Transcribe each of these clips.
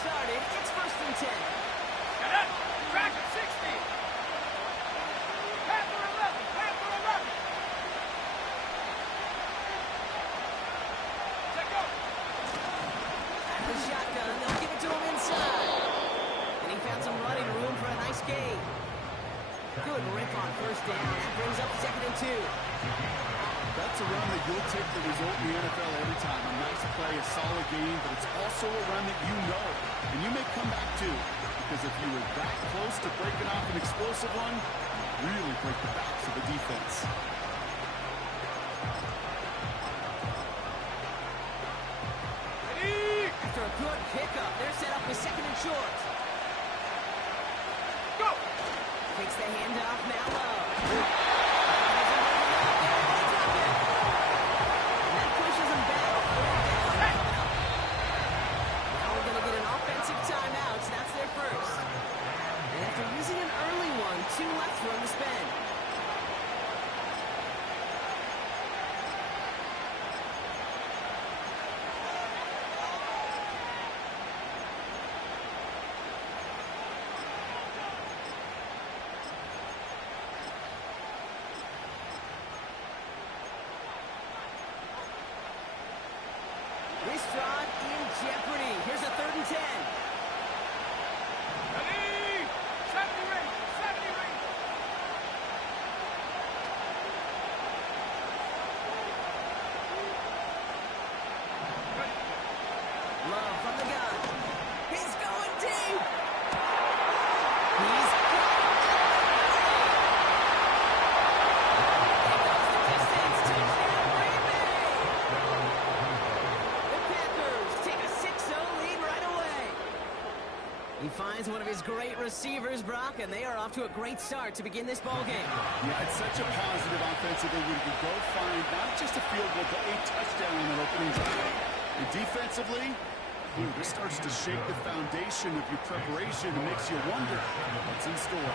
started. It's 1st and 10. Get up! Track at 60! Panther 11! Panther 11! Check go! Out of the shotgun, they'll give it to him inside. And he found some running room for a nice gain. Good rip on 1st down. That brings up 2nd and 2. That's a run that you'll take the result in the NFL every time. A nice play, a solid game, but it's also a run that you know, and you may come back to. Because if you were that close to breaking off an explosive one, you really break the backs of the defense. Ready? After a good pickup, they're set up with 2nd and short. Go! Takes the handoff now low. That pushes him back. Now we're going to get an offensive timeout. So that's their first. And after using an early one, 2 left for him to spend. This drive in jeopardy. Here's a 3rd and 10. Ready? 70 ring! 70 ring! Love from the gun. He's going deep. He's got it. There goes the distance. Touchdown, Green Bay. The Panthers take a 6-0 lead right away. He finds one of his great receivers, Brock, and they are off to a great start to begin this ball game. Yeah, it's such a positive offensively when you go find not just a field goal, but a touchdown in that opening drive. And defensively, this starts to shake the foundation of your preparation and makes you wonder what's in store.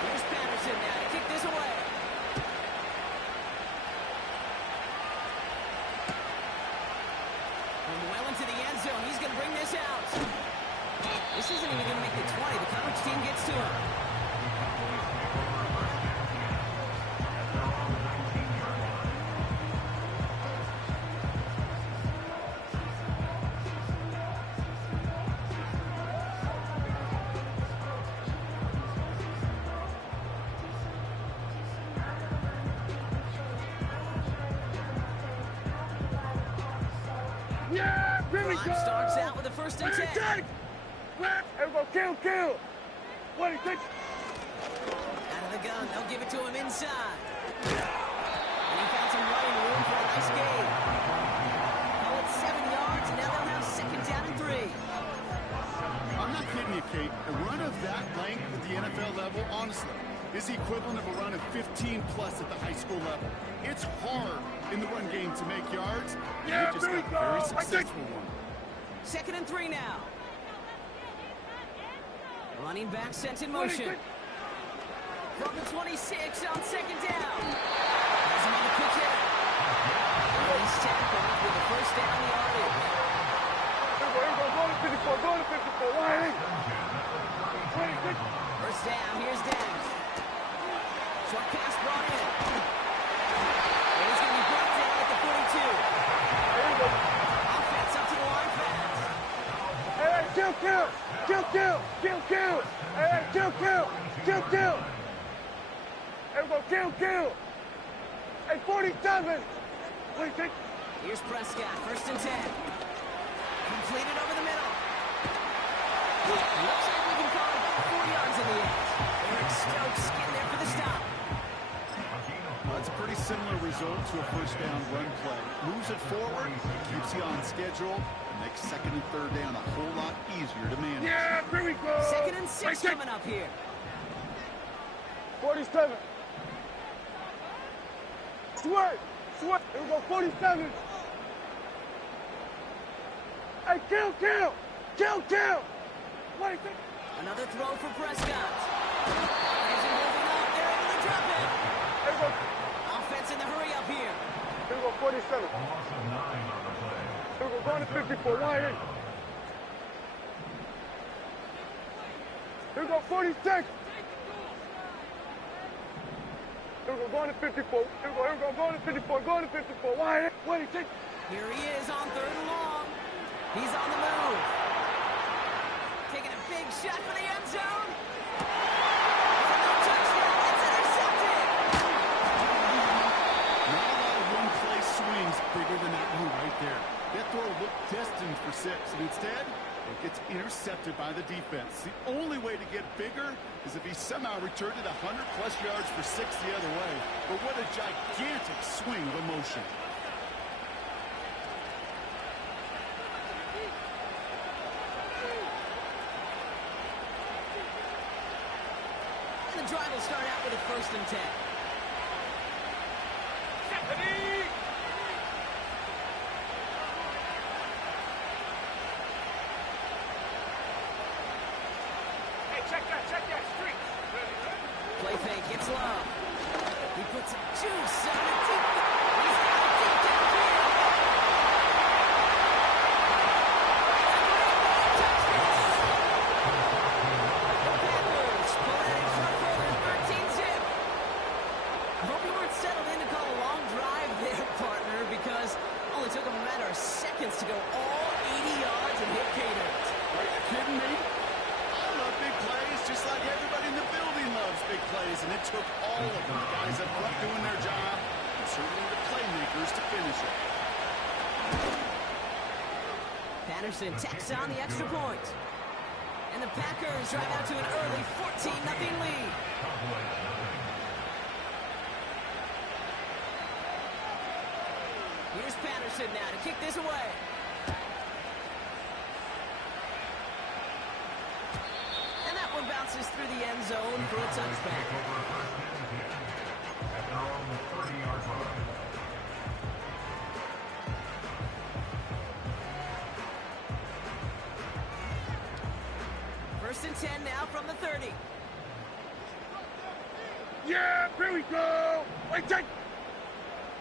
Here's Patterson now to kick this away. From well into the end zone, he's going to bring this out. This isn't even going to make the 20. The coverage team gets to him. Yeah! Here we Clock go! starts out with a 1st and 10. Take! Everyone, kill! 26! Out of the gun, they'll give it to him inside. And he found some running room for a nice gain. Call it 7 yards, and now they'll have 2nd down and 3. I'm not kidding you, Kate. A run of that length at the NFL level, honestly, is the equivalent of a run of 15-plus at the high school level. It's hard in the run game to make yards, and Yeah, you just here we got a very go. successful one. 2nd and 3 now. Running back sent in motion. From the 26 on 2nd down. Has him on the quick hit. And he's tackled with a 1st down yardage. Go to 54, go to 54, Riley! 26! 1st down, here's Downs. Short pass brought in. And he's going to be brought down at the 42. There you go. Offense up to the line fast. Hey, kill! Hey, kill! Everyone, kill! Hey, 47! 26! Here's Prescott, 1st and 10. Completed over the middle. Looks like we can call it about 4 yards in the end. Eric Stokes in there for the stop. Well, it's a pretty similar result to a 1st down run play. Moves it forward, keeps you on schedule, and makes 2nd and 3rd down a whole lot easier to manage. Yeah, here we go! 2nd and 6 coming up here. 47! Sweat! Here we go, 47! Hey, kill! 26! Another throw for Prescott. Is he moving up? They're able to drop it. Here we go. Offense in the hurry up here. Here we go, 47. Here we go, going to 54. Wide in. Here we go, 46. Here we go, going to 54. Here we go, going to 54. Going to 54. Wide in. Wait, take. Here he is on 3rd and long. He's on the move. Taking a big shot for the end zone. No touchdown. It's intercepted. Not a lot of one-play swings bigger than that one right there. That throw looked destined for 6, and instead, it gets intercepted by the defense. The only way to get bigger is if he somehow returned it 100-plus yards for 6 the other way. But what a gigantic swing of emotion. And the drive will start out with a 1st and 10. Check that street. Play fake, gets low. He puts some juice on the deep. He's got it deep downfield. Packers pull it in front for their 13-zip. I hope you weren't settled in to call a long drive there, partner, because it only took them a matter of seconds to go all 80 yards and hit pay dirt. Are you kidding me? I love big plays just like everybody in the building loves big plays, and it took all of them, the guys up front doing their job, and certainly the playmakers to finish it. Patterson tacks on the extra point. And the Packers drive out to an early 14-0 lead. Here's Patterson now to kick this away. And that one bounces through the end zone for a touchback. First and 10 now from the 30. Yeah, here we go. Wait, take.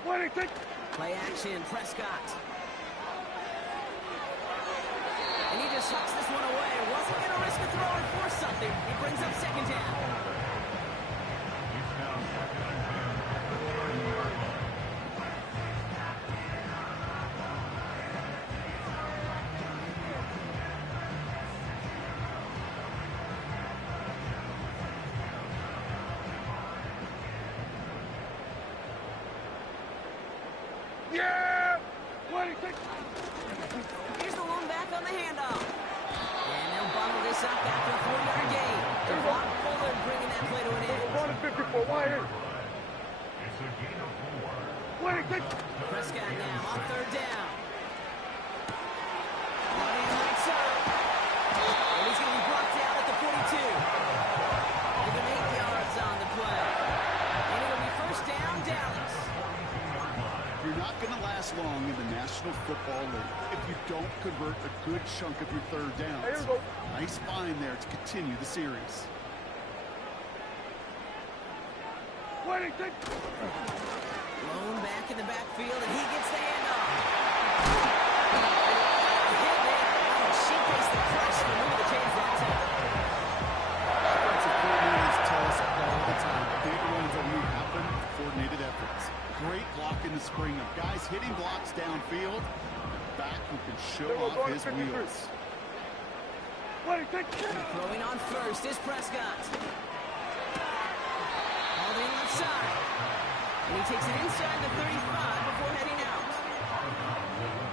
Wait, take. Play action, Prescott. And he just hucks this one away. Wasn't going to risk a throw and force something. He brings up 2nd down. Yeah. Wait, take. Here's the one back on the handoff. And they'll bundle this up after a 4-yard gain. Devon Fuller bringing that play to an end. Going to 54. Wide in. Wait, take. Prescott now on 3rd down. Running lights up. And he's going to be brought down at the 42. Give him 8 yards on the play. And it'll be 1st down, Dallas. You're not going to last long in the National Football League if you don't convert a good chunk of your 3rd downs. Here we go. Nice find there to continue the series. Wait, take. Lone back in the backfield, and he gets the handoff. Hit there. Oh, she faced the pressure to move the chains that time. Offensive coordinators tell us all the time, big runs only happen with coordinated efforts. Great block in the spring of guys hitting blocks downfield. A back who can show off his wheels. Wait, take. Throwing on 1st is Prescott. Holding left side. And he takes it inside the 35 before heading out.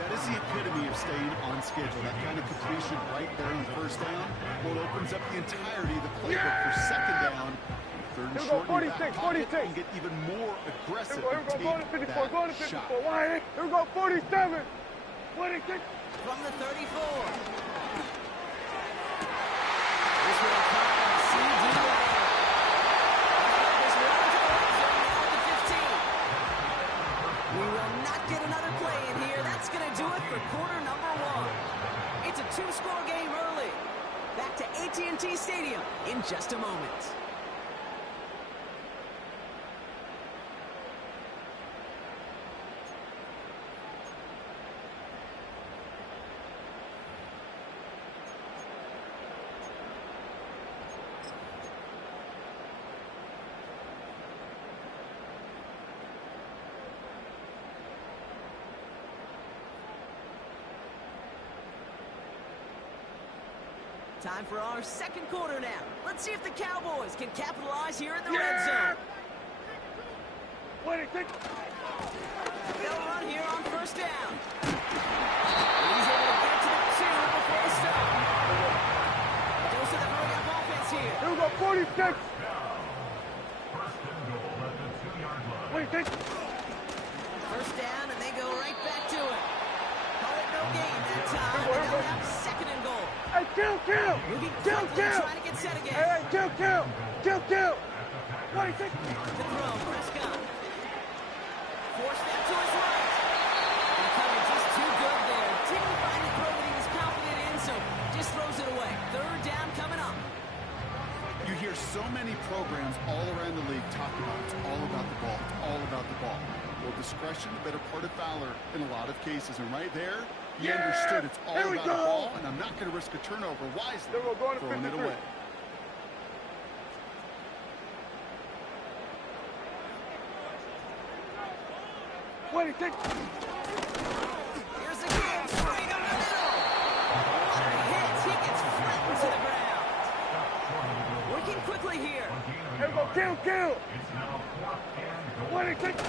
That is the epitome of staying on schedule. That kind of completion right there on 1st down. Well, it opens up the entirety of the playbook for 2nd down. 3rd and Here we short go, in your back 46, pocket 46. and get even more aggressive Here we and go, take going to 54. Going to that 54. shot. Wide in. Here we go, 47. Wait, take. From the 34. This will come by C.D. Lamb. This one to the red zone now at the 15. We will not get another play in here. That's going to do it for quarter number 1. It's a 2-score game early. Back to AT&T Stadium in just a moment. Time for our second quarter now. Let's see if the Cowboys can capitalize here in the red zone. Wait, take. They'll run here on first down. He's able to get to the 2 before the stop. Goes to the hurry-up offense here. Here we go, 46. Wait, take. First down, and they go right back to it. Call it no gain that time. And they'll have second and goal. Hey, kill. Moving Kill. quickly, trying to get set again. Hey, kill. Wait, take. The throw, Prescott. Forced that to his right. And covered just too good there. Didn't find the throw that he was confident in, so just throws it away. Third down coming up. You hear so many programs all around the league talk about it's all about the ball. It's all about the ball. Well, discretion, the better part of valor in a lot of cases. And right there, he understood it's all about the ball, and I'm not going to risk a turnover wisely, Then we're going to throwing it 53. away. Wait, take. Here's the game, straight up the middle. What a hit. He gets flattened to the ground. Working quickly here. Here we go, kill. Wait, take.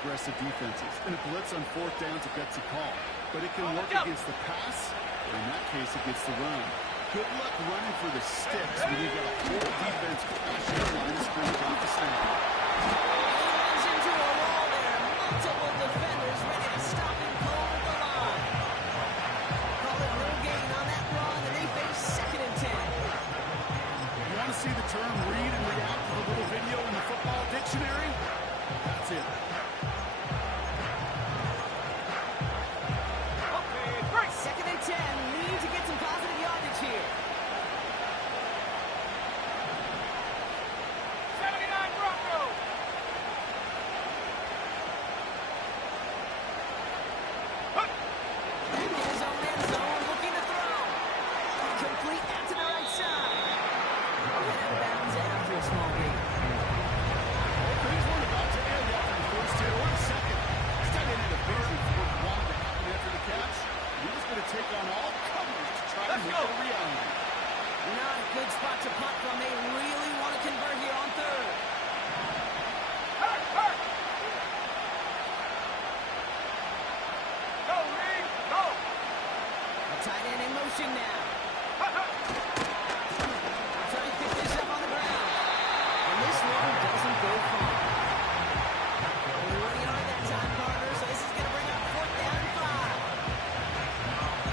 Aggressive defenses. And a blitz on fourth down is a gutsy call. But it can work against the pass, or in that case, against the run. Good luck running for the sticks when you've got a whole defense crashing the line of scrimmage off the snap. He runs into a wall there. Multiple defenders ready to stop him cold at the line. Call it no gain on that run, and they face second and 10. You want to see the term read and react to the little video in the football dictionary? That's it. Second and 10. Need to get some positive yardage here. 79 Broncos. Back in his own end zone, looking to throw. Complete out to the right side. Out of bounds after a small gain. Phase one about to end after the first hit or the second. This tight end had a vision for what wanted to happen after the catch. He was going to take on all comers to try to make it a reality. Not a good spot to punt from. They really want to convert here on third. Hurt. Go, Reed, go. A tight end in motion now. Trying to pick this up on the ground. And this one doesn't go far. Only 1 yard that time, Carter, so this is going to bring up fourth down and 5.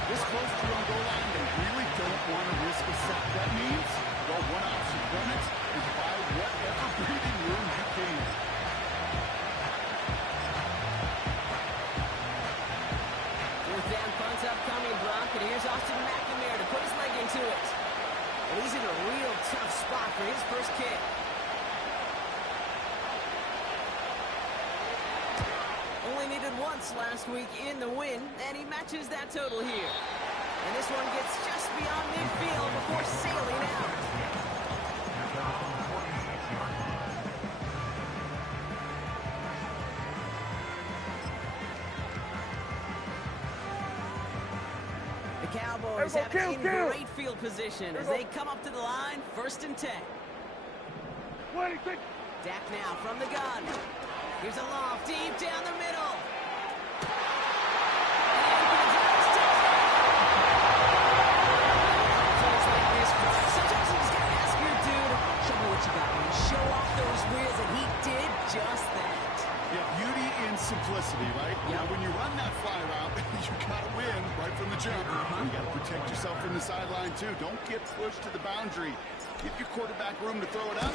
This close to your goal line, they really don't want to risk a sack. That means go one option, run it, and buy whatever breathing room you can. Fourth down punt's upcoming, Brock, and here's Austin McNamara to put his leg into it. And he's in a real tough spot for his first kick. Only needed once last week in the win, and he matches that total here. And this one gets just beyond midfield before sailing out. The Cowboys have it in great field position as they come up to the line, first and 10. Wait, take. Dak now from the gun. Here's a loft deep down the middle. Sometimes you just gotta ask your dude, show me what you got, man. Show off those wheels, and he did just that. Yeah, beauty in simplicity, right? Yeah. Now, when you run that fly route, you gotta win right from the jump. You gotta protect yourself from the sideline, too. Don't get pushed to the boundary. Give your quarterback room to throw it up.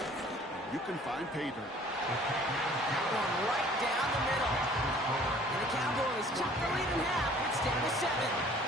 You can find pay dirt. That one right down the middle. And the Cowboys chop the lead in half. It's down to 7.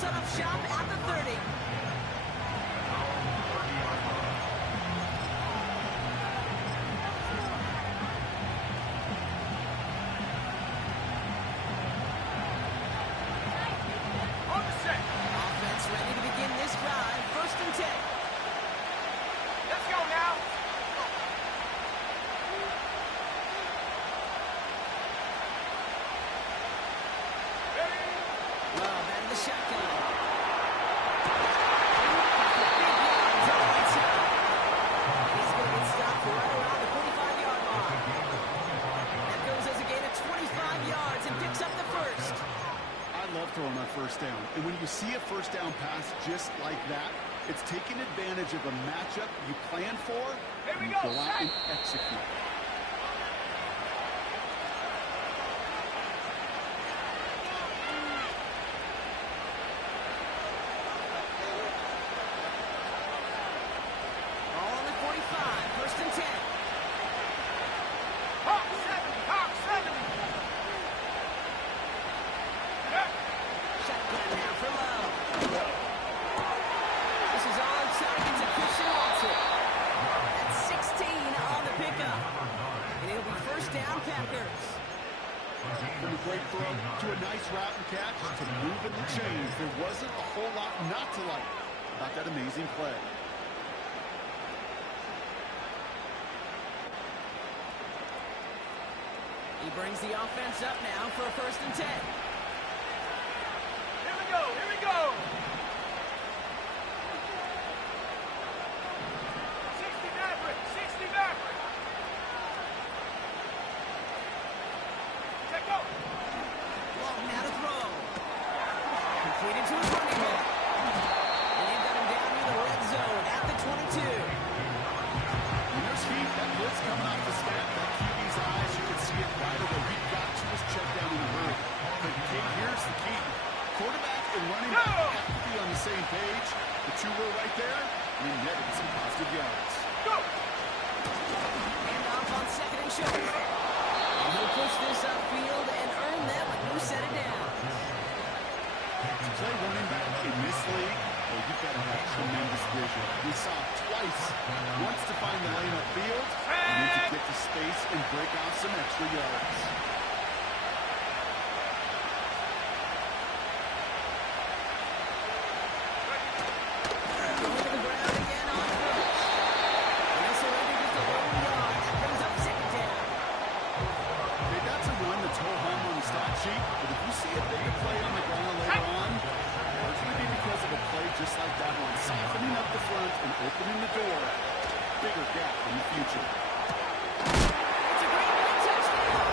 set up shop at the 30. On the set. Offense ready to begin this drive. 1st and 10. Let's go now. Well, out of the shotgun. Big yards on the inside. He's going to get stopped right around the 45-yard line. That goes as a gain of 25 yards and picks up the first. I love throwing on 1st down. And when you see a 1st down pass just like that, it's taking advantage of a matchup you plan for, Here we and you go, go out and set. execute. All on the 45. 1st and 10. Hawk 7. Hawk 7. Yeah. Shotgun now for Lowe. This is on target to Christian Watson. That's 16 on the pickup. And it'll be 1st down, Packers. From a great throw to a nice route and catch to moving the chains. There wasn't a whole lot not to like about that amazing play. He brings the offense up now for a 1st and 10. Here we go. Here we go. 60 Maverick. 60 Maverick. Check go. Long now to throw. Completed to his running back. And they've got him down near the red zone at the 22. When there's heat, that blitz coming off the snap, that QB's eyes, you can see it right away. He got to his check down in a hurry. But here's the key. Quarterback and running back have to be on the same page. The two were right there, and he netted some positive yards. Go. And off on 2nd and short. And he'll push this upfield and earn them a new set of downs. To play running back in this league, well, you've got to have tremendous vision. We saw it twice. Once to find the lane upfield, and then to get to space and break out some extra yards. Going to the ground again on the rush. And this will end just a lone yard. That brings up 2nd down. Okay, that's a run that's ho-hum on the stat sheet, but if you see a bigger play on the ground later on, largely be because of a play just like that one, softening up the front and opening the door, bigger gap in the future. It's a great big touchdown.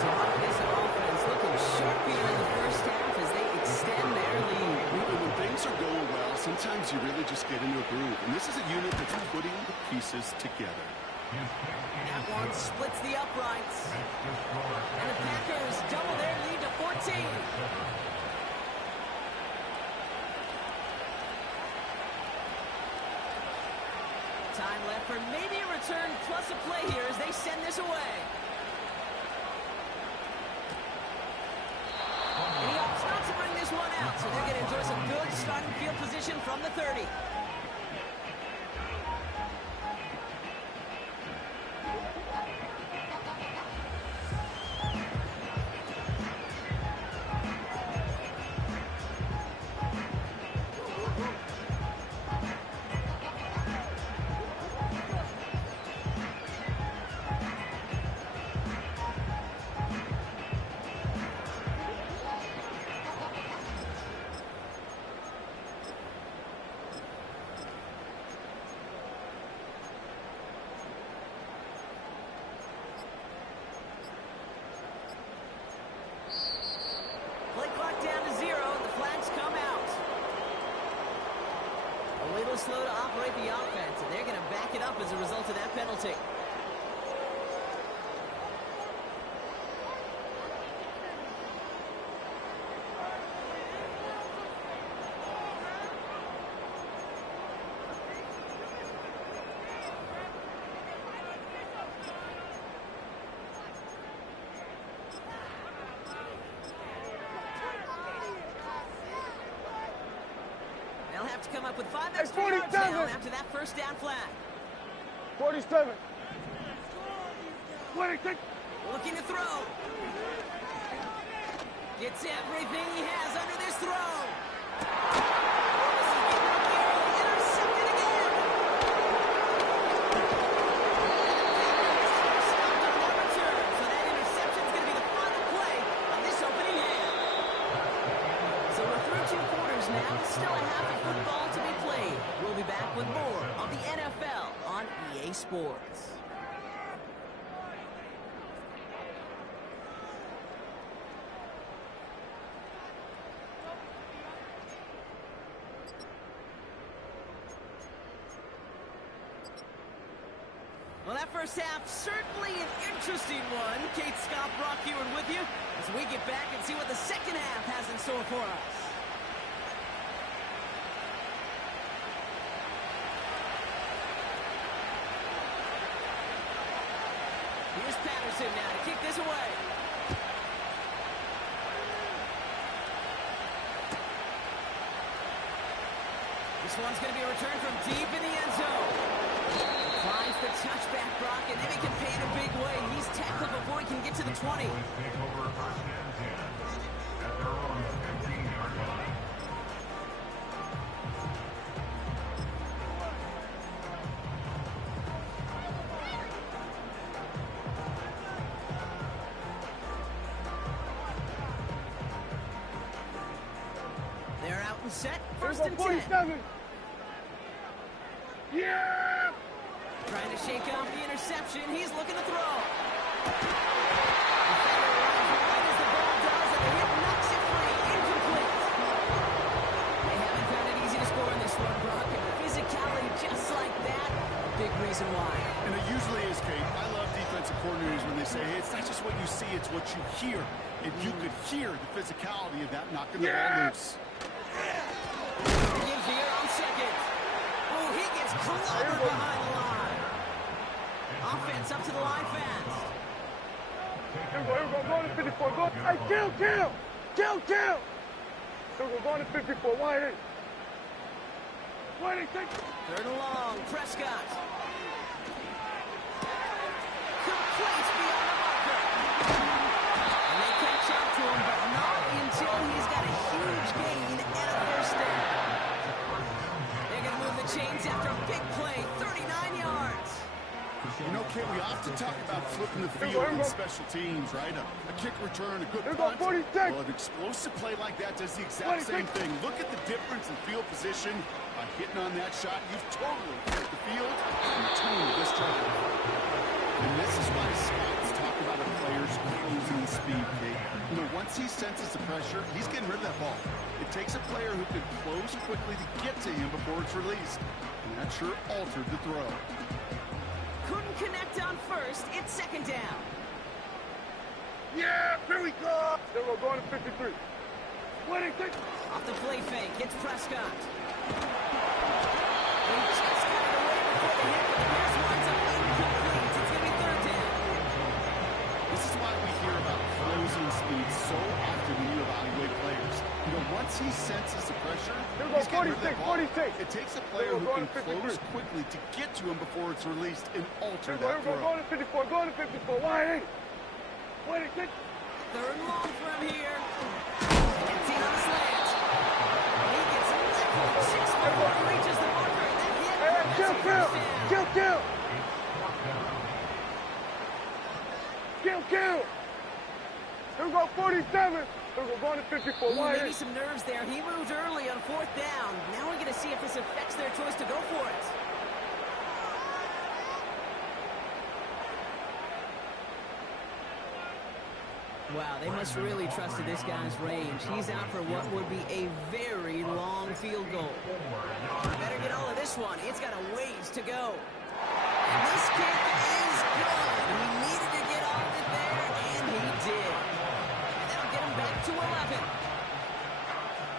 So this offense looking sharp here in the 1st half as they extend their lead. When things are going well, sometimes you really just get into a groove, and this is a unit that's putting the pieces together. That one splits the uprights. And the Packers double their lead to 14. Time left for maybe a return plus a play here as they send this away. And he opts not to bring this one out, so they're going to enjoy some good starting field position from the 30. Play clock down to 0, and the flags come out. A little slow to operate the offense, and they're going to back it up as a result of that penalty. to come up with 5 extra 47. yards now after that first down flag. 47. What do you think? Looking to throw. Gets everything he has under this throw. This is getting up here. Intercepted again. Stopped on one return, so that interception is going to be the final play of this opening half. So we're through 2 quarters now. Still a half of football to be played. We'll be back with more of the NFL on EA Sports. Well, that first half, certainly an interesting one. Kate Scott, Brock Ewing with you as we get back and see what the second half has in store for us. Here's Patterson now to kick this away. This one's going to be a return from deep in the end zone. Finds the touchback, Brock, and then he can pay in a big way. He's tackled before he can get to the 20. They're out and set. First and 10. 47. Yeah! Trying to shake off the interception. He's looking to throw. As the ball does, and the hit knocks it free. Incomplete. They haven't found it easy to score in this one, Brock. And the physicality just like that, big reason why. And it usually is, Kate. I love defensive coordinators when they say, hey, it's not just what you see, it's what you hear. And you could hear the physicality of that knocking the ball loose. Gives here on second. Oh, he gets clobbered behind the line. Offense up to the line fast. Here we go, go to 54. Go. Hey, kill! Here we go to 54. Wide eight, take. Third and long, Prescott. Complete beyond the marker. And they catch up to him, but not until he's got a huge gain and a first down. They're going to move the chains after a big play, 39 yards. You know, Kate, we often talk about flipping the field in special teams, right? A kick return, a good punt. Well, an explosive play like that does the exact same thing. Look at the difference in field position. By hitting on that shot, you've totally hit the field and turned this drive. And this is why scouts talk about a player's closing speed, Kate. You know, once he senses the pressure, he's getting rid of that ball. It takes a player who can close quickly to get to him before it's released. And that sure altered the throw. Couldn't connect on first. It's second down. Yeah, here we go. Here we go, going to 53. What do you think? Off the play fake, it's Prescott. He just got it away before the hit, but the pass winds up incomplete. It's going to be third down. This is why we hear about closing speed so often when you evaluate players. You know, once he senses the pressure, he's getting rid of that ball. It takes a player who can close quickly to get to him before it's released and alter that throw. Going to 54, going to 54. Wide eight. What do you think? Third and long from here. Empty on the slant. He gets leveled 6 before he reaches the marker. And that hit. Hey, kill! Here we go, 47. Here we go, going to 54. Wide Maybe eight. some nerves there. He moved early on fourth down. Now we're going to see if this affects their choice to go for it. Wow, they must really trusted this guy's range. He's out for what would be a very long field goal. Better get all of this one. It's got a ways to go. And this kick is good. He needed to get off it there, and he did. And that'll get him back to 11.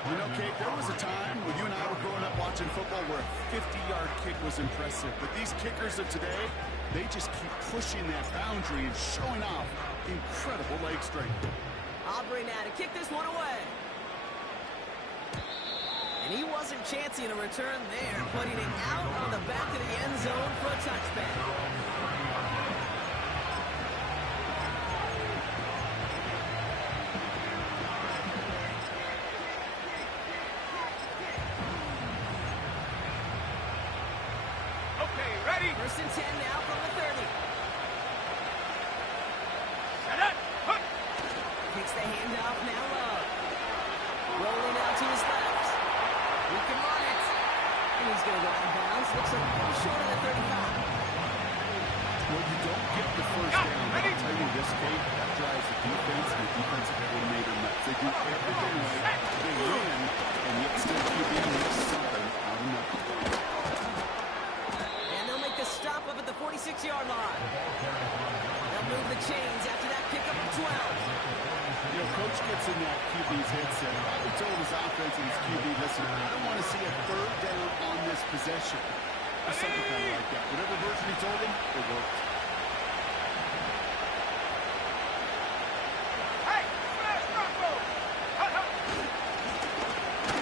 You know, Kate, there was a time when you and I were growing up watching football where a 50-yard kick was impressive. But these kickers of today, they just keep pushing that boundary and showing off incredible leg strength. Aubrey now to kick this one away. And he wasn't chancing a return there, putting it out on the back of the end zone for a touchback. Okay, ready? First and 10 now from the 30. Set up. Hook. Takes the handoff now low. Rolling out to his left. He can run it. And he's going to go out of bounds. Looks like a little short of the 35. Well, you don't get the first down. But I'll tell you this, Kate, that drives the defense and the defensive coordinator nuts. They do everything right. They win, and yet still QB makes something out of nothing. And they'll make the stop up at the 46-yard line. They'll move the chains after that pickup of 12. You know, Coach gets in that QB's headset. He told his offense and his QB, listen, I don't want to see a third down on this possession. Or something kind of like that. Whatever version he told him, it worked. Hey, smash Rocco.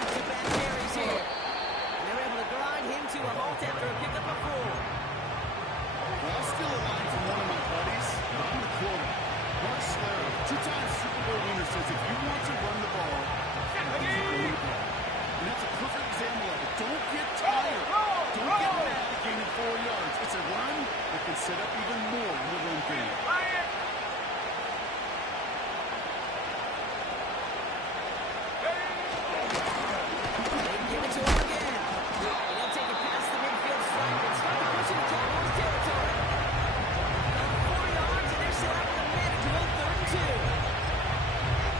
Two bad carries here. And they're able to grind him to a halt after a pickup of 4. Well, I'll steal a line from one of my buddies. I'm going to quote him. Mark Slayer, two-time Super Bowl winner, says if you want to run the ball, you run the ball. And that's a perfect example of it. Don't get tired. Don't get mad at gaining 4 yards. It's a run that can set up even more in the run game. They give it to him again. And he'll take it past the midfield stripe and start to push into Cowboys territory. About 4 yards, and they're set up in the manageable 3rd and 2.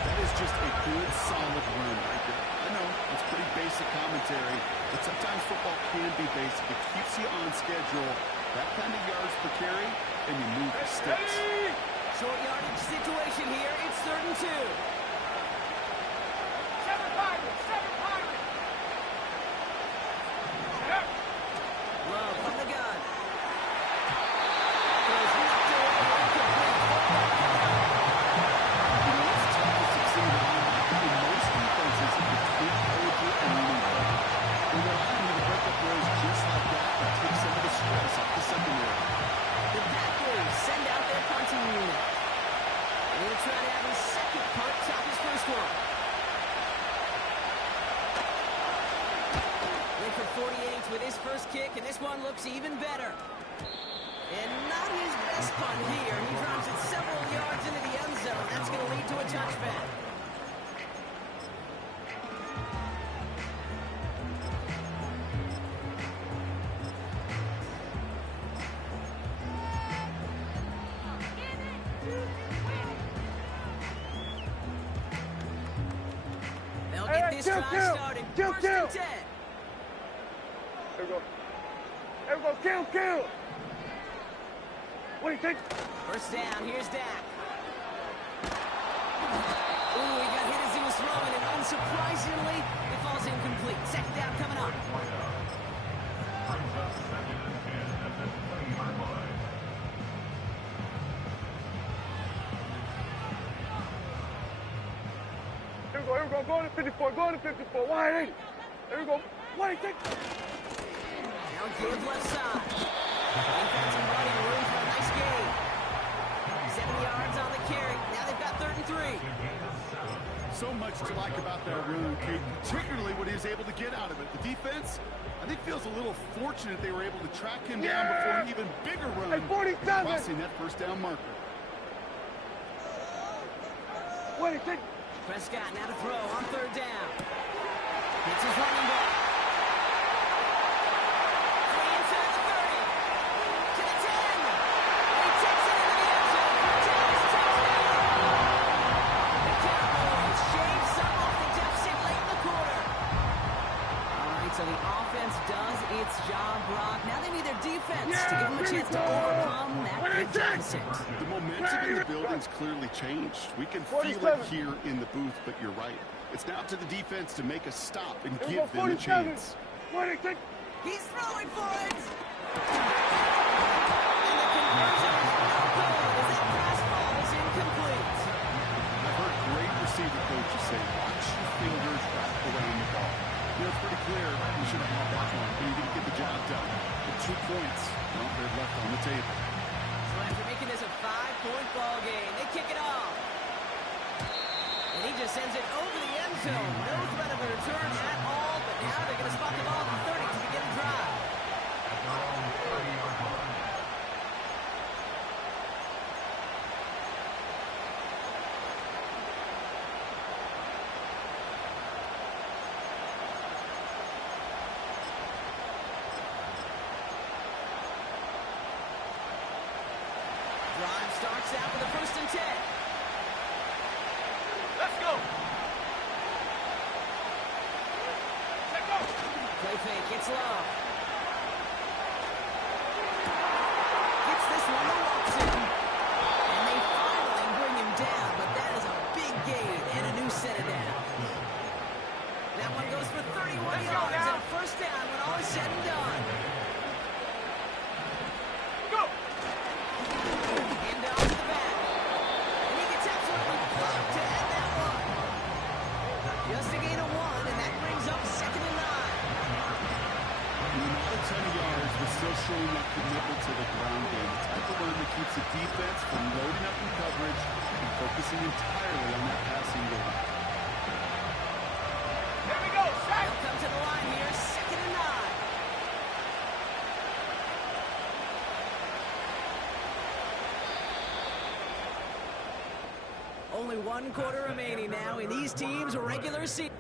That is just a good, solid run right there. I know, it's pretty basic commentary, but sometimes football can be basic. It keeps you on schedule. That kind of yards per carry, and you move the sticks. Short yardage situation here. It's 3rd and 2. 7 Pirates. 7 Pirates. Yep. Low from the gun. Throws knocked away. Incomplete. You know, it's tough to succeed in most defenses if you can't hold your own lead. When they're having to break up throws just like that, it takes some of the stress off the secondary. The Packers send out their punting unit. He'll try to have his second punt top his first one. Linford 48 with his first kick, and this one looks even better. And not his best punt here. He drops it several yards into the end zone. That's going to lead to a touchback. They'll get this drive started. First and 10. Here we go. Here we go. Kill. What do you think? First down, here's Dak. Ooh, he got hit as he was throwing, and unsurprisingly, it falls incomplete. Second down coming up. Here we go. Going to 54. Wide 80. Here we go. What do you think? Now give left side. Defense and running room for a nice gain. 7 yards on the carry. Now they've got 3rd and 3. So much to like about that run, Kate, particularly what he was able to get out of it. The defense, I think, feels a little fortunate they were able to track him down before an even bigger run, Hey, 47. crossing that first down marker. What do you think? Prescott now to throw on 3rd down. Hits his running back. 3 inside the 30. To the 10. He takes it into the end zone for Dallas touchdown. The Cowboys shave some off the deficit late in the quarter. All right, so the offense does its job, Brock. Now they need their defense to give them a chance to overcome that big deficit. The momentum in the building's clearly changed. We can feel it 47. here in the booth, but you're right. It's now up to the defense to make a stop and Here we give go. them a 47. chance. What do you think? He's throwing for it. And the conversion is no good as that pass falls incomplete. I've heard great receiver coaches say, watch your fingers wrap around the ball. You know, it's pretty 2 points. Well, they're left on the table. So after making this a 5-point ball game, they kick it off. And he just sends it over the end zone. No threat of a return at all, but now they're going to spot the ball at the 30 to begin the drive. Drive starts out with a 1st and 10. Let's go. Let's go. Play fake, it's low. Gets this one to Watson. And they finally bring him down, but that is a big gain and a new set of downs. That one goes for 31 yards and a 1st down when all is said and done. Go. Hand off to the back. And he gets absolutely bumped to end that one. Just a gain of 1, and that brings up 2nd and 9. Not a ton of yards, but still showing that commitment to the ground game. The type of run that keeps the defense from loading up in coverage and focusing entirely on that passing game. There we go. Sack. They'll come to the line here, 2nd and 9. Only 1 quarter remaining now in these teams' regular season.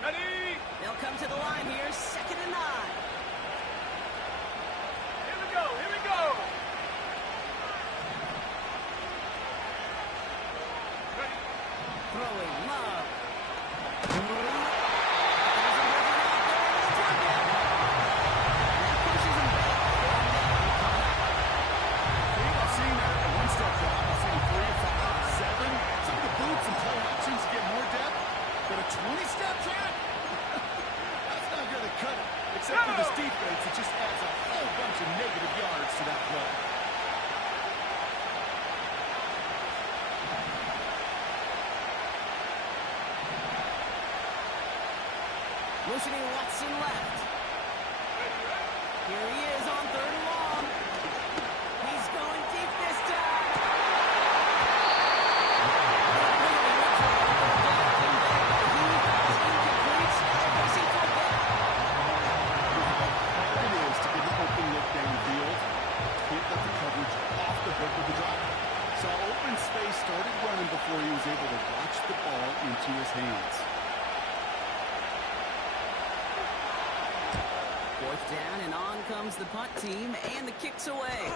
Ready. They'll come to the line here, 2nd and 9. Here we go. Here we go. Ready. Throwing, Love. I've seen that at the 1-step drop. I've seen 3, 5, 7. Some of the boots and play actions get more depth. But a 20-step drop? That's not going to cut it. Except for this defense, it just adds a whole bunch of negative yards to that play. Motioning Watson left. Here he is on 3rd and long. He's going deep this time. It is to get an open look downfield. Can't let the coverage off the hook of the drop. Saw open space, started running before he was able to watch the ball into his hands. 4th down, and on comes the punt team, and the kick's away.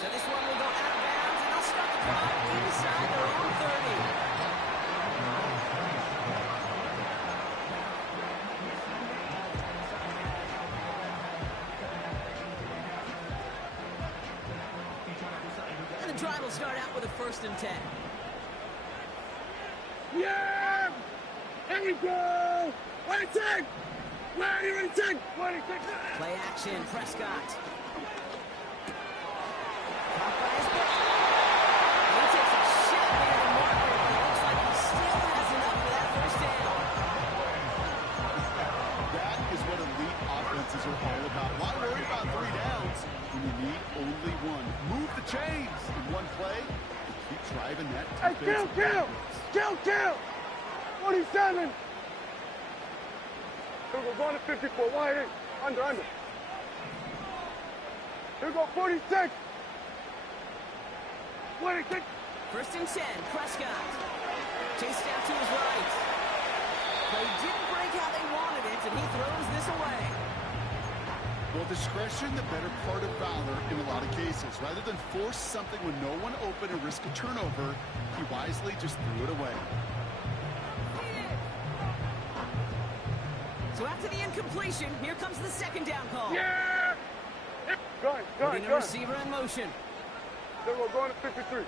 So this one will go out of bounds, and they'll start the clock inside their own 30. And the drive will start out with a 1st and 10. Yeah. Here we go. What it take? Where are you ready to take? What it take? Play action, Prescott. Caught by his back. He takes a shot near the marker, but it looks like he still has enough for that 1st down. That is what elite offenses are all about. Why worry about 3 downs when you need only 1? Move the chains in one play and keep driving that Hey, defense. kill. 47. Here we go, going to 54, wide in, under. Here we go, 46. 46. 1st and 10, Prescott. Chased out to his right. They didn't break how they wanted it, and he throws this away. Well, discretion, the better part of valor in a lot of cases. Rather than force something with no one open and risk a turnover, he wisely just threw it away. So after the incompletion, here comes the 2nd down call. Yeah. Going. Putting the receiver in motion. Then we're going to 53.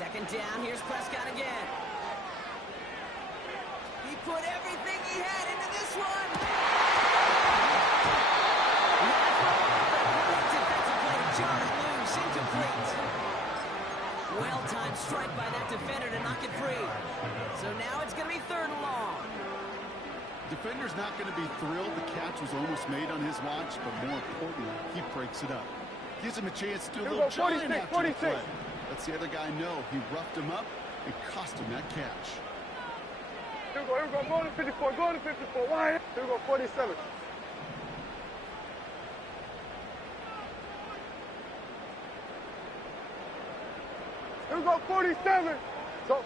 Second down, here's Prescott again. Defender's not going to be thrilled the catch was almost made on his watch, but more importantly, he breaks it up. Gives him a chance to do a little giant after the play. Lets the other guy know he roughed him up and cost him that catch. Here we go, go to 54, go to 54, wide. Here we go, 47. Here we go, 47. Go,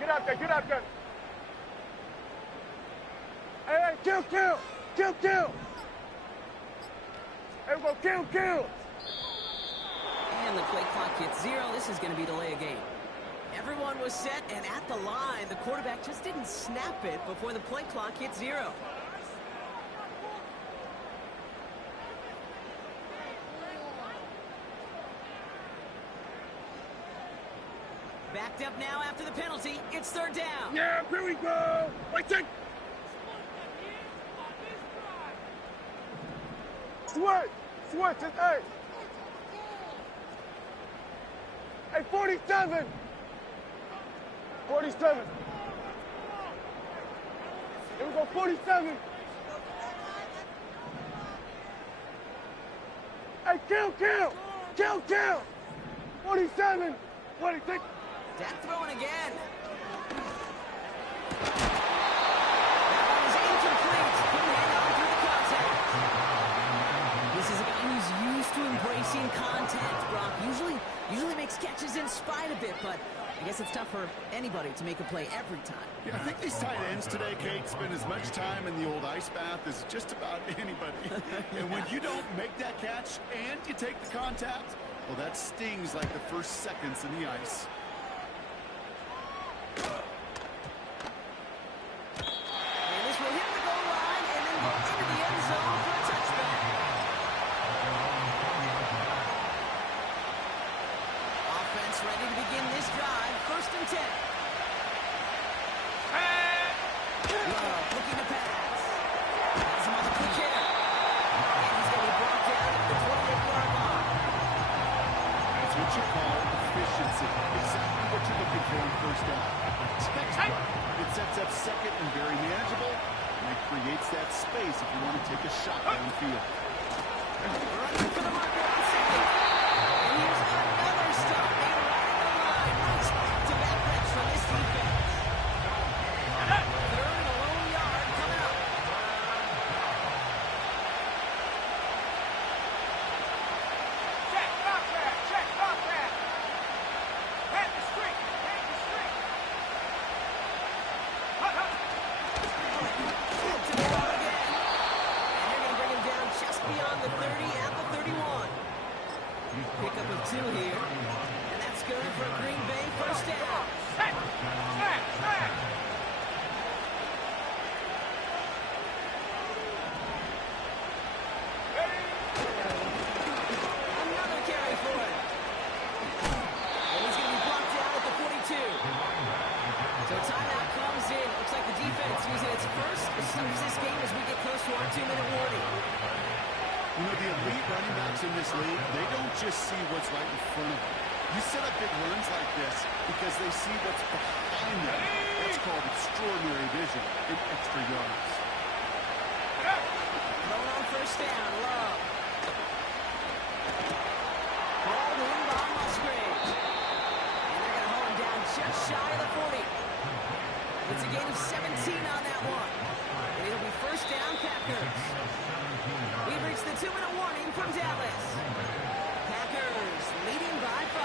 get out there, get out there. Hey, kill. Here we go, kill. And the play clock hits 0. This is going to be delay a game. Everyone was set, and at the line, the quarterback just didn't snap it before the play clock hit 0. Backed up now after the penalty. It's 3rd down. Yeah, here we go. Wait, check. Switch, it's 8. Hey, 47. 47. Here we go, 47. Hey, kill. 47. 46. Dak throwing again. That one is incomplete. Couldn't hang on through the contact. This is a guy who's used to embracing contact, Brock. Usually makes catches in spite of it, but I guess it's tough for anybody to make a play every time. Yeah, I think these tight ends today, Kate, spend as much time in the old ice bath as just about anybody. And when you don't make that catch and you take the contact, well, that stings like the first seconds in the ice. And this will hit the goal line and then go into the end zone for a touchback. Offense ready to begin this drive. 1st and 10. Love looking to pass. Has him on the quick hitter. And he's going to be brought down at the 28-yard line. That's what you call efficiency. Exactly what you're looking for in 1st down. It sets up 2nd and very manageable, and it creates that space if you want to take a shot downfield. Running for the marker on 2nd. And here's another stop made right on the line. Nice back-to-back reps from this defense. 3rd and a lone yard coming up. Check, stop that. Head the street. To the ball again. And they're going to bring him down just beyond the 30 at the 31. Pickup of 2 here. And that's good for a Green Bay 1st down. Another carry for him. And he's going to be blocked down at the 42. So timeout comes in. Looks like the defense using its first to start this game as we get close to our 2-minute warning. You know, the elite running backs in this league, they don't just see what's right in front of them. You set up big runs like this because they see what's behind them. That's called extraordinary vision and extra yards. Throwing on 1st down, Love. Ball in by Musgrave. And they're going to hold him down just shy of the 40. It's a gain of 17 on that one. And it'll be 1st down, Packers. We've reached the 2-minute warning from Dallas. Packers leading by 5.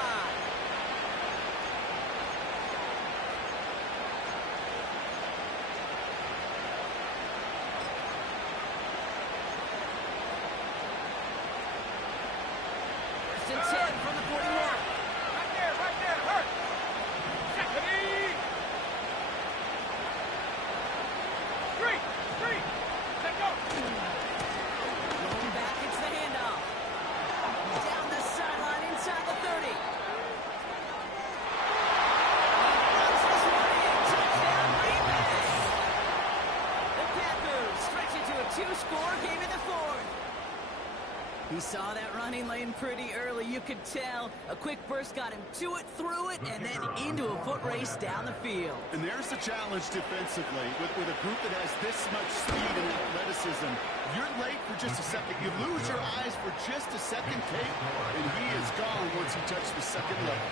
First and 10 from the 41. Right there, hurt. Street, let go. Going back, it's the handoff. He saw that running lane pretty early, you could tell. A quick burst got him to it, through it, and then into a foot race down the field. And there's the challenge defensively. With a group that has this much speed and athleticism, you're late for just a second. You lose your eyes for just a second, Kate, and he is gone once he touched the second level.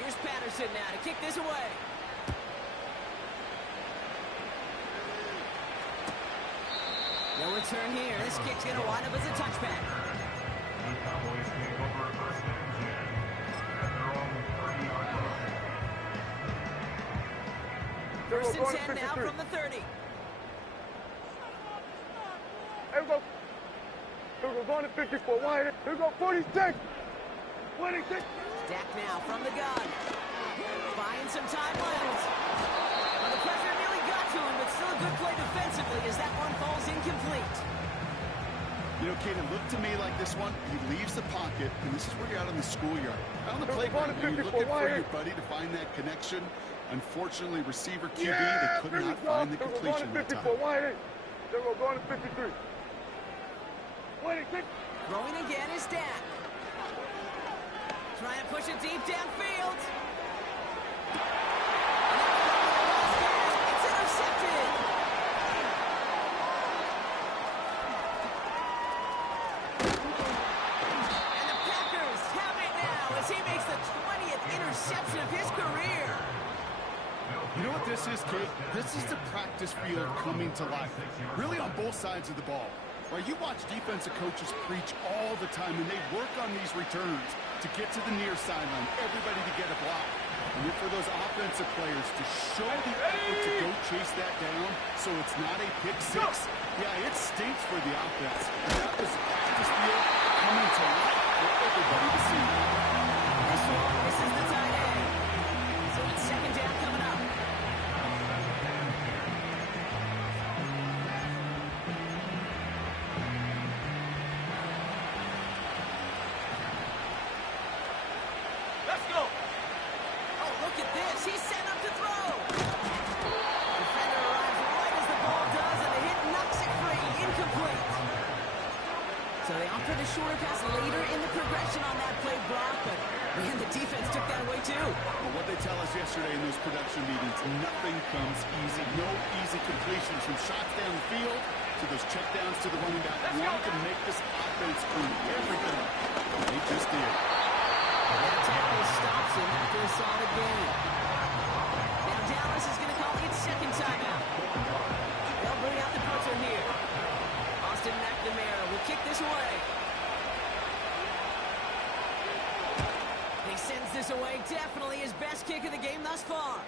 Here's Patterson now to kick this away. No return here. This kick's going to wind up as a touchback. First and 10 now from the 30. Here we go. Here we go, going to 54. Wide. Here we go, 46. 26. Dak now from the gun. Buying some time left. Well, the pressure nearly got to him, but still a good play defensively as that one falls incomplete. You know, Kate, it looked to me like this one, he leaves the pocket, and this is where you're out on the schoolyard. Out on the playground, you're looking for your buddy to find that connection. Unfortunately, receiver QB, they could not find the completion that time. Then we're going to 53. 26. Throwing again is Dak. Trying to push it deep downfield. It's intercepted. And the Packers have it now as he makes the 20th interception of his career. You know what this is, Kate? This is the practice field coming to life. Really on both sides of the ball. Right, you watch defensive coaches preach all the time, and they work on these returns to get to the near sideline, everybody to get a block. And then for those offensive players to show the effort to go chase that down so it's not a pick six, yeah, it stinks for the offense. And that was the practice field coming to life for everybody to see. This is the tight end. So it's second down coming up. Let's go. Oh, look at this. He's set up to throw. Defender arrives right as the ball does, and the hit knocks it free. Incomplete. So they offer the shorter pass later in the progression on that play block, but man, the defense took that away too. Well, what they tell us yesterday in those production meetings, nothing comes easy. No easy completions from shots down the field to those checkdowns to the running back. Wanted to make this offense earn everything. And they just did. That tackle stops him after a solid gain. Now Dallas is going to call its second timeout. They'll bring out the punter here. Austin McNamara will kick this away. He sends this away. Definitely his best kick of the game thus far.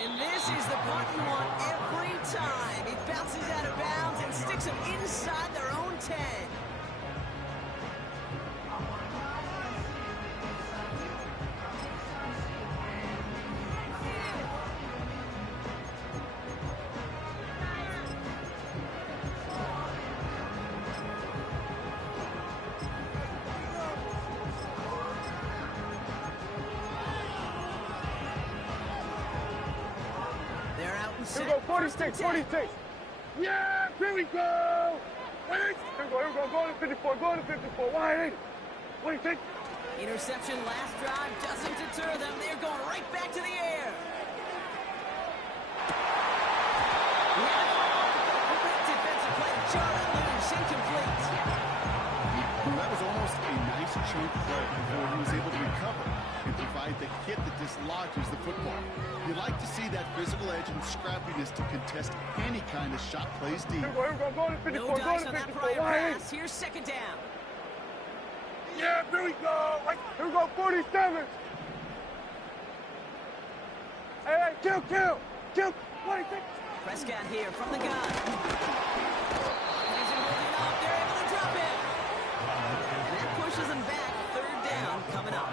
And this is the punt you want every time. He bounces out of bounds and sticks them inside their own 10. Here we go, 46, 46. Yeah, here we go. Here we go, going to 54, going to 54. Wide. 26. Interception last drive doesn't deter them. They're going right back to the air. Defensive play, Jordan Lewis, incomplete. Well, that was almost a nice chunk play before he was able to recover and provide the hit that dislodges the football. You like to see that physical edge and scrappiness to contest any kind of shot plays deep. Here we go, going to 54, No going dice to on that 54. prior Wide. pass. Here's second down. Yeah, here we go. Here we go, 47. Hey, kill. 26. Prescott here from the gun. He's moving up. They're able to drop it. And that pushes them back. Third down coming up.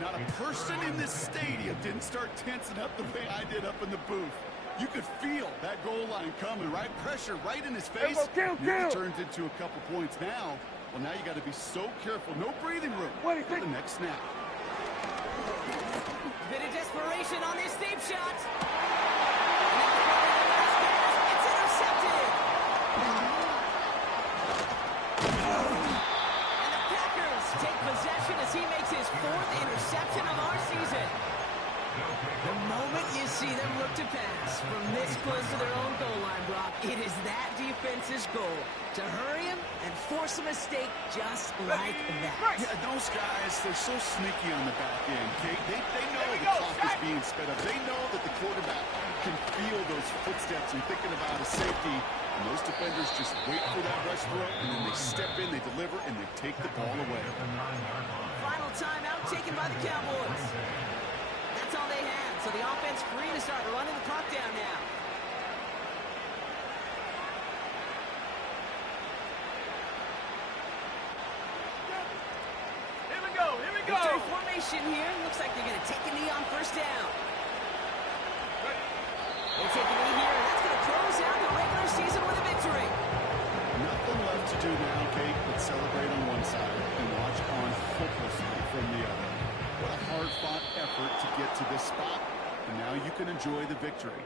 Not a person in this stadium didn't start tensing up the way I did up in the booth. You could feel that goal line coming, right? Pressure right in his face. Kill. It turns into a couple points now. Well, now you got to be so careful. No breathing room for the next snap. Bit of desperation. formation on this deep shot. It's intercepted. And the Packers take possession as he makes his 4th interception of our season. The moment you see them look to pass from this close to their own goal line, Brock, it is that defense's goal to hurry him and force a mistake just like that. Yeah, those guys, they're so sneaky on the back end, Kate. They know the clock is being sped up. They know that the quarterback can feel those footsteps and thinking about a safety. And those defenders just wait for that rush throw, and then they step in, they deliver, and they take the ball away. Final timeout taken by the Cowboys. That's all they had, so the offense free to start running the clock down now. Here we go. Victory formation here. Looks like they're going to take a knee on first down. They take a knee here, and that's going to close out the regular season with a victory. Nothing left to do now, Kate, but celebrate on one side and watch on hopelessly from the other. What a hard-fought effort to get to this spot, and now you can enjoy the victory.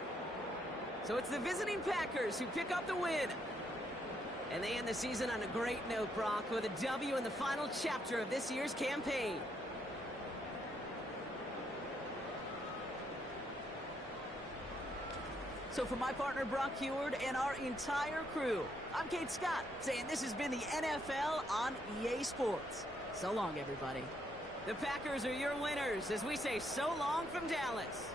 So it's the visiting Packers who pick up the win. And they end the season on a great note, Brock, with a W in the final chapter of this year's campaign. So for my partner, Brock Huard, and our entire crew, I'm Kate Scott, saying this has been the NFL on EA Sports. So long, everybody. The Packers are your winners as we say so long from Dallas.